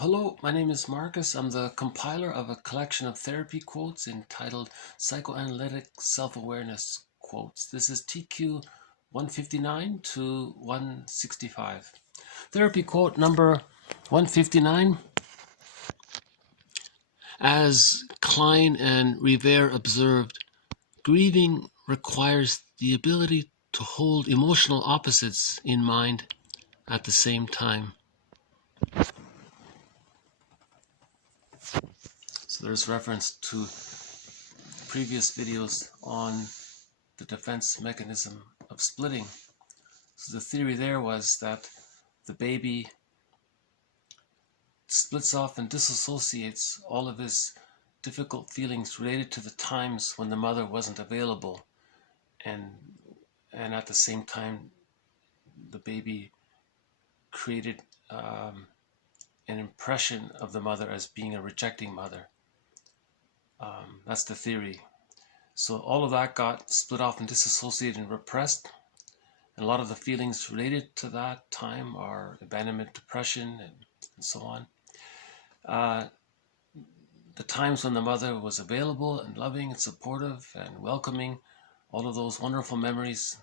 Hello, my name is Marcus. I'm the compiler of a collection of therapy quotes entitled Psychoanalytic Self-Awareness Quotes. This is TQ 159 to 165. Therapy quote number 159. As Klein and Riviere observed, grieving requires the ability to hold emotional opposites in mind at the same time. So there's reference to previous videos on the defense mechanism of splitting. So the theory there was that the baby splits off and disassociates all of his difficult feelings related to the times when the mother wasn't available, and at the same time the baby created an impression of the mother as being a rejecting mother. That's the theory. So all of that got split off and disassociated and repressed. And a lot of the feelings related to that time are abandonment, depression, and so on. The times when the mother was available and loving and supportive and welcoming, all of those wonderful memories,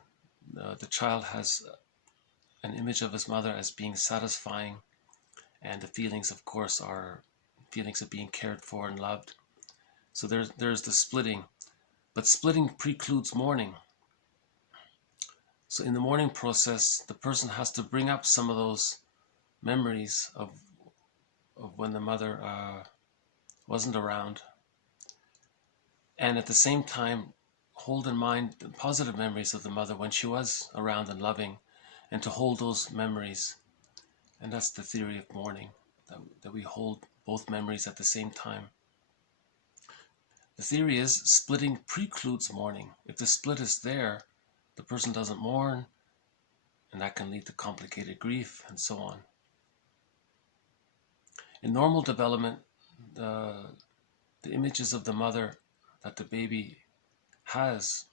the child has an image of his mother as being satisfying, and the feelings, of course, are feelings of being cared for and loved. So there's the splitting, but splitting precludes mourning. So in the mourning process, the person has to bring up some of those memories of when the mother wasn't around, and at the same time hold in mind the positive memories of the mother when she was around and loving, and to hold those memories. And that's the theory of mourning, that we hold both memories at the same time. The theory is splitting precludes mourning. If the split is there, the person doesn't mourn, and that can lead to complicated grief and so on. In normal development, the images of the mother that the baby has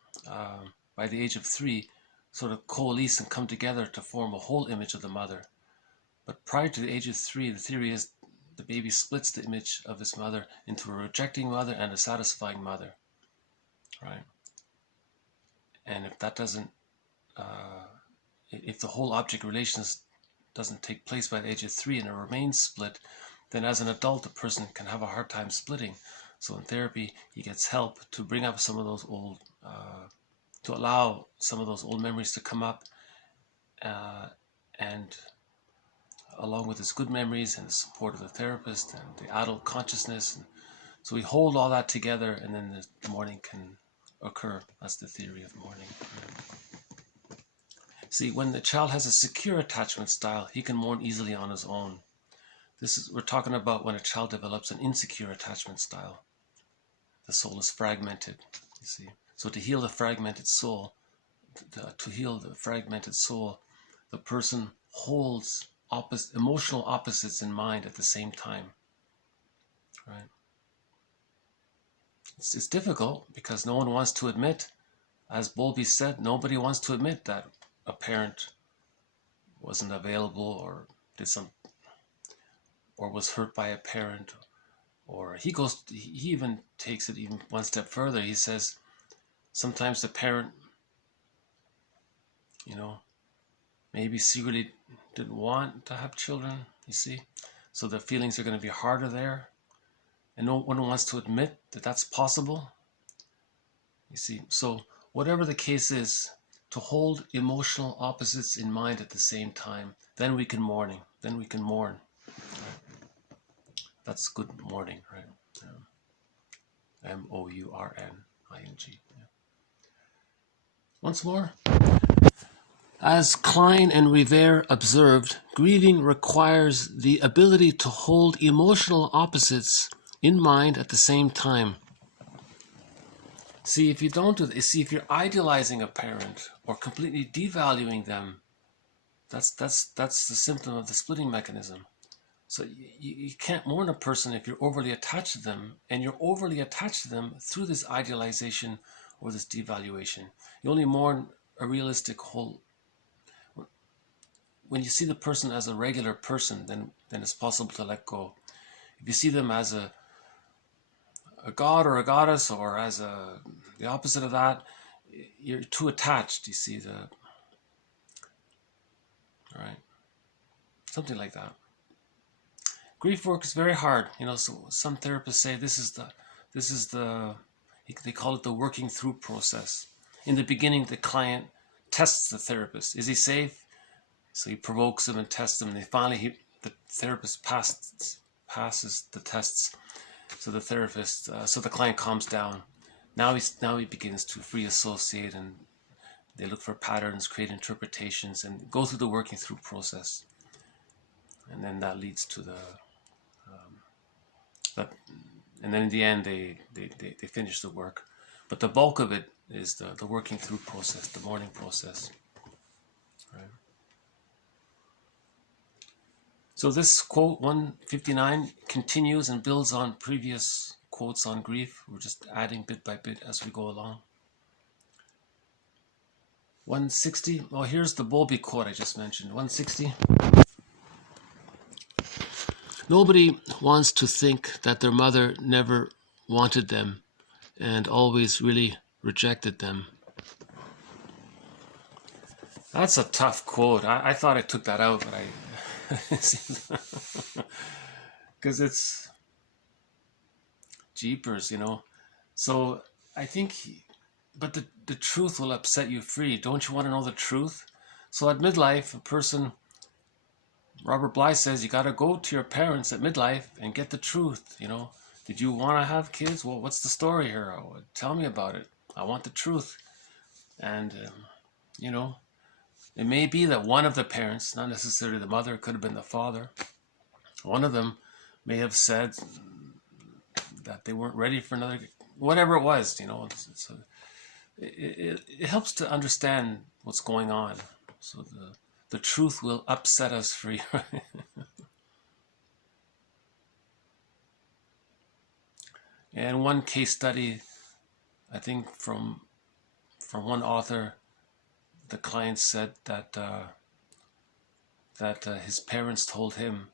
by the age of 3 sort of coalesce and come together to form a whole image of the mother. But prior to the age of 3, the theory is the baby splits the image of his mother into a rejecting mother and a satisfying mother, right? And if that doesn't, if the whole object relations doesn't take place by the age of 3 and it remains split, then as an adult, the person can have a hard time splitting. So in therapy, he gets help to bring up some of those old, to allow some of those old memories to come up, and along with his good memories and the support of the therapist and the adult consciousness. And so we hold all that together, and then the mourning can occur. That's the theory of mourning. See, when the child has a secure attachment style, he can mourn easily on his own. We're talking about when a child develops an insecure attachment style. The soul is fragmented, you see. So to heal the fragmented soul, the person holds emotional opposites in mind at the same time, right? It's difficult because no one wants to admit, as Bowlby said, nobody wants to admit that a parent wasn't available or was hurt by a parent. Or he even takes it even one step further. He says sometimes the parent, maybe secretly didn't want to have children, you see. So the feelings are going to be harder there. And no one wants to admit that that's possible, you see. So whatever the case is, to hold emotional opposites in mind at the same time, then we can mourn. Right? That's good mourning, right? M-O-U-R-N-I-N-G. Yeah. Once more. As Klein and Riviere observed, grieving requires the ability to hold emotional opposites in mind at the same time. See, if you don't do this, if you're idealizing a parent or completely devaluing them, that's the symptom of the splitting mechanism. So you can't mourn a person if you're overly attached to them, and you're overly attached to them through this idealization or this devaluation. You only mourn a realistic whole when you see the person as a regular person, then it's possible to let go. If you see them as a god or a goddess, or as the opposite of that, you're too attached. You see right? Something like that. Grief work is very hard. So some therapists say this is the they call it the working through process. In the beginning, the client tests the therapist. Is he safe? So he provokes him and tests him. And finally, the therapist passes the tests. So the client calms down. Now he begins to free associate, and they look for patterns, create interpretations, and go through the working through process. And then that leads to and then in the end they finish the work. But the bulk of it is the working through process, the mourning process. Right. So this quote 159 continues and builds on previous quotes on grief. We're just adding bit by bit as we go along. 160. Oh, here's the Bowlby quote I just mentioned. 160. Nobody wants to think that their mother never wanted them and always really rejected them. That's a tough quote. I thought I took that out, but because it's jeepers, So I think, but the truth will upset you free. Don't you want to know the truth? So at midlife, a person, Robert Bly says, you got to go to your parents at midlife and get the truth. Did you want to have kids? Well, what's the story here? Tell me about it. I want the truth. And, it may be that one of the parents, not necessarily the mother, could have been the father. One of them may have said that they weren't ready for another, whatever it was, it helps to understand what's going on. So the truth will upset us free. And one case study, I think from one author, the client said that his parents told him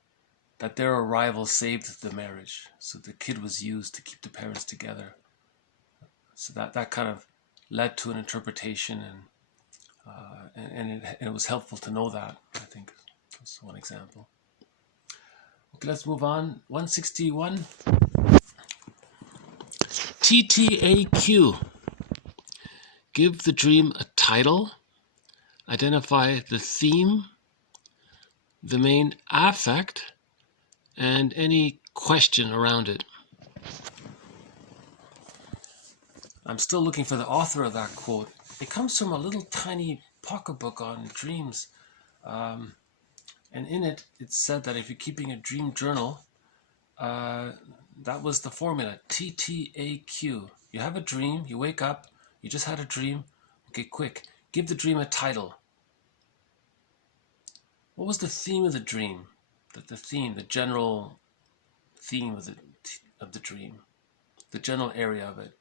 that their arrival saved the marriage. So the kid was used to keep the parents together. So that kind of led to an interpretation, and it was helpful to know that. I think that's one example. Okay, let's move on. 161. TTAQ. Give the dream a title. Identify the theme, the main affect, and any question around it. I'm still looking for the author of that quote. It comes from a little tiny pocketbook on dreams. And in it, it said that if you're keeping a dream journal, that was the formula, TTAQ. You have a dream, you wake up, you just had a dream. Okay, quick, give the dream a title. What was the theme of the dream? The general theme of the dream, the general area of it.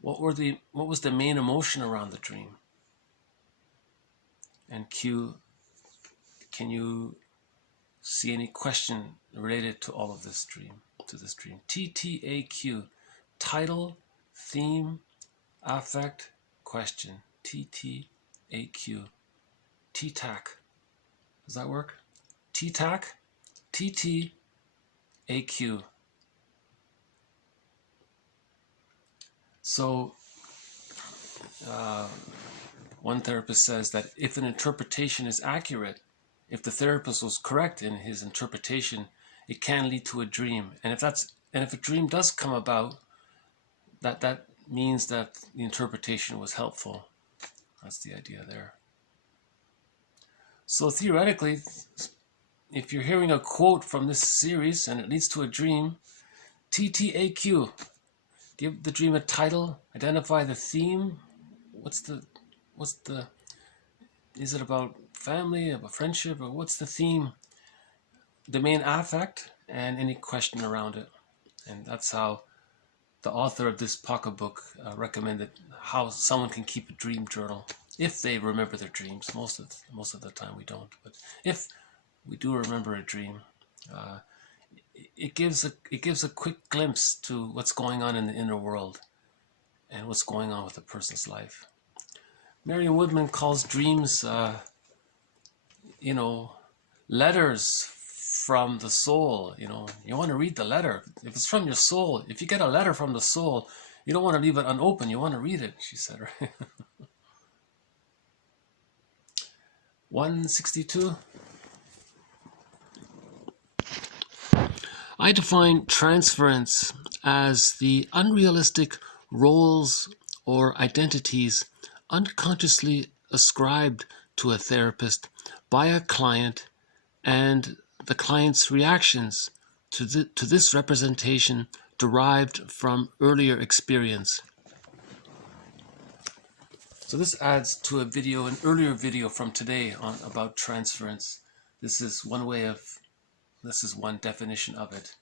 What was the main emotion around the dream? And Q, can you see any question related to all of this dream, TTAQ, title, theme, affect, question. TTAQ. TTAQ. Does that work? TTAQ? TTAQ. So, one therapist says that if an interpretation is accurate, if the therapist was correct in his interpretation, it can lead to a dream. And if a dream does come about, that means that the interpretation was helpful. That's the idea there. So theoretically, if you're hearing a quote from this series and it leads to a dream, TTAQ. Give the dream a title, identify the theme. Is it about family, about friendship, or what's the theme? The main affect, and any question around it. And that's how the author of this pocketbook recommended how someone can keep a dream journal. if they remember their dreams. Most of the time we don't, but if we do remember a dream, it gives a quick glimpse to what's going on in the inner world and what's going on with a person's life. Marion Woodman calls dreams, letters from the soul. You want to read the letter. If it's from your soul, if you get a letter from the soul, you don't want to leave it unopened. You want to read it, she said. Right? 162. I define transference as the unrealistic roles or identities unconsciously ascribed to a therapist by a client and the client's reactions to this representation derived from earlier experience. So this adds to an earlier video from today about transference. This is one definition of it.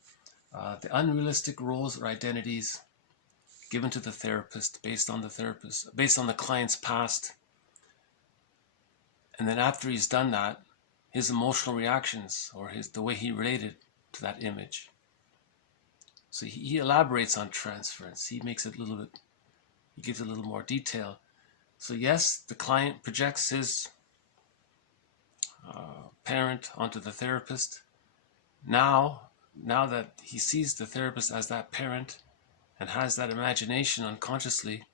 The unrealistic roles or identities given to the therapist based on the client's past. And then after he's done that, his emotional reactions or the way he related to that image. So he elaborates on transference. He gives it a little more detail. So yes, the client projects his parent onto the therapist. Now that he sees the therapist as that parent and has that imagination unconsciously,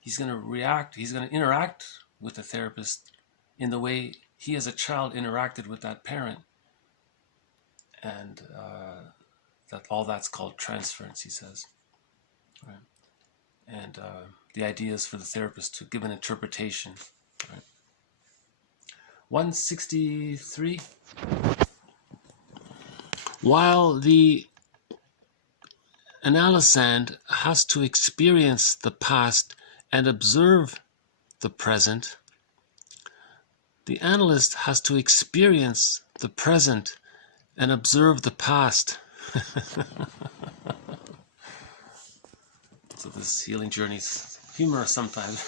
he's going to interact with the therapist in the way he as a child interacted with that parent. And that's called transference, he says. Right? And the idea is for the therapist to give an interpretation. Right? 163. While the analysand has to experience the past and observe the present, the analyst has to experience the present and observe the past. So this healing journey's humorous sometimes.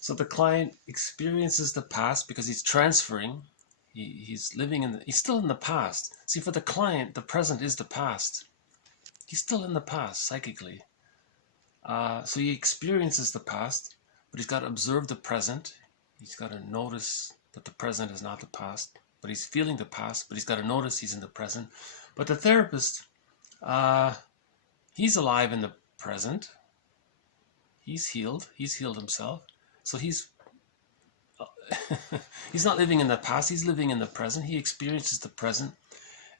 So the client experiences the past because he's transferring. He's still in the past. See, for the client, the present is the past. He's still in the past psychically. So he experiences the past, but he's got to observe the present. He's got to notice that the present is not the past, but he's feeling the past, but he's got to notice he's in the present. But the therapist, he's alive in the present. He's healed himself. So he's not living in the past, he's living in the present. He experiences the present,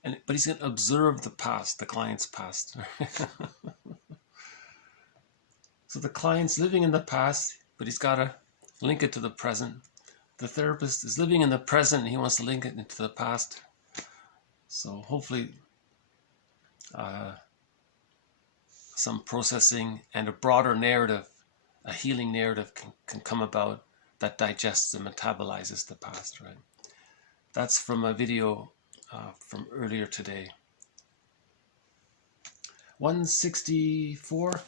but he's going to observe the past, the client's past. So the client's living in the past, but he's got to link it to the present. The therapist is living in the present and he wants to link it into the past. So hopefully some processing and a broader narrative, a healing narrative can come about that digests and metabolizes the past, right? That's from a video from earlier today. 164.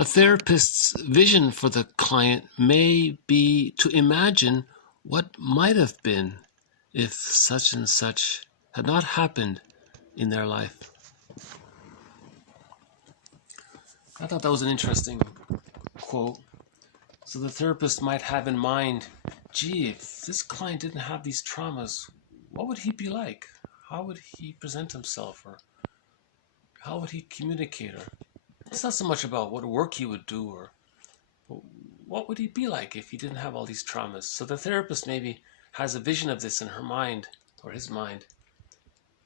A therapist's vision for the client may be to imagine what might have been if such and such had not happened in their life. I thought that was an interesting quote. So the therapist might have in mind, gee, if this client didn't have these traumas, what would he be like? How would he present himself? Or how would he communicate? Or it's not so much about what work he would do, or what would he be like if he didn't have all these traumas. So the therapist maybe has a vision of this in her mind, or his mind,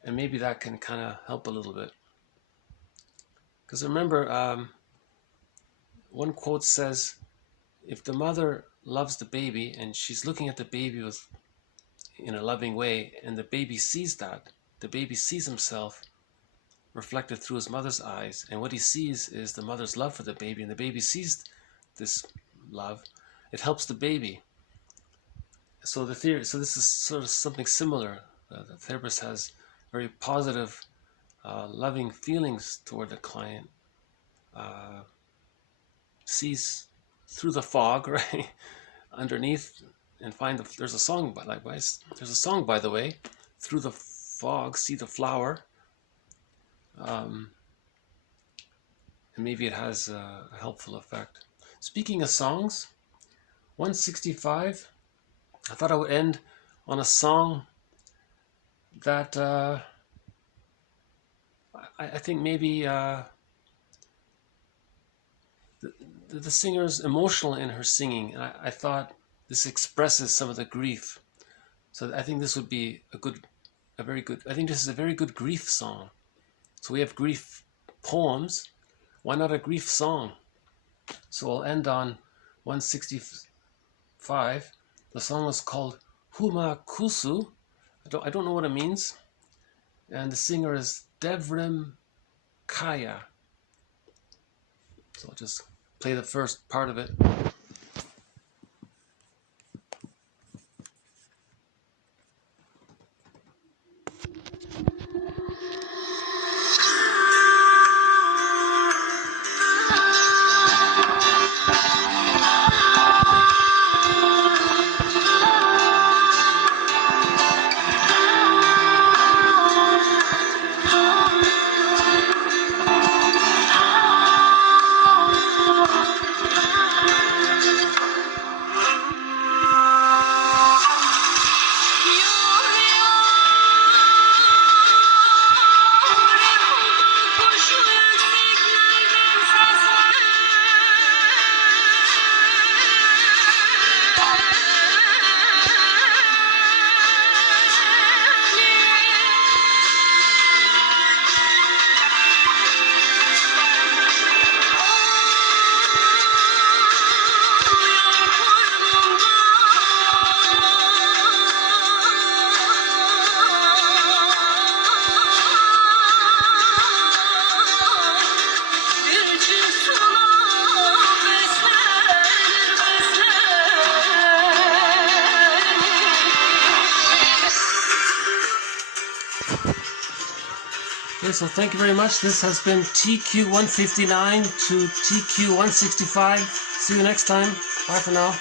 and maybe that can kind of help a little bit. Because remember, one quote says, if the mother loves the baby and she's looking at the baby in a loving way, and the baby sees that, the baby sees himself reflected through his mother's eyes, and what he sees is the mother's love for the baby, and the baby sees this love, it helps the baby. So this is sort of something similar. The therapist has very positive, loving feelings toward the client, sees through the fog, right, underneath, and find there's a song, but likewise, there's a song, by the way, through the fog, see the flower. And maybe it has a helpful effect. Speaking of songs, 165, I thought I would end on a song that I think maybe the singer's emotional in her singing. I thought this expresses some of the grief. So I think this would be I think this is a very good grief song. So we have grief poems. Why not a grief song? So I'll end on 165. The song is called Huma Kusu. I don't know what it means. And the singer is Devrim Kaya. So I'll just play the first part of it. Okay, so thank you very much. This has been TQ 159 to TQ 165. See you next time. Bye for now.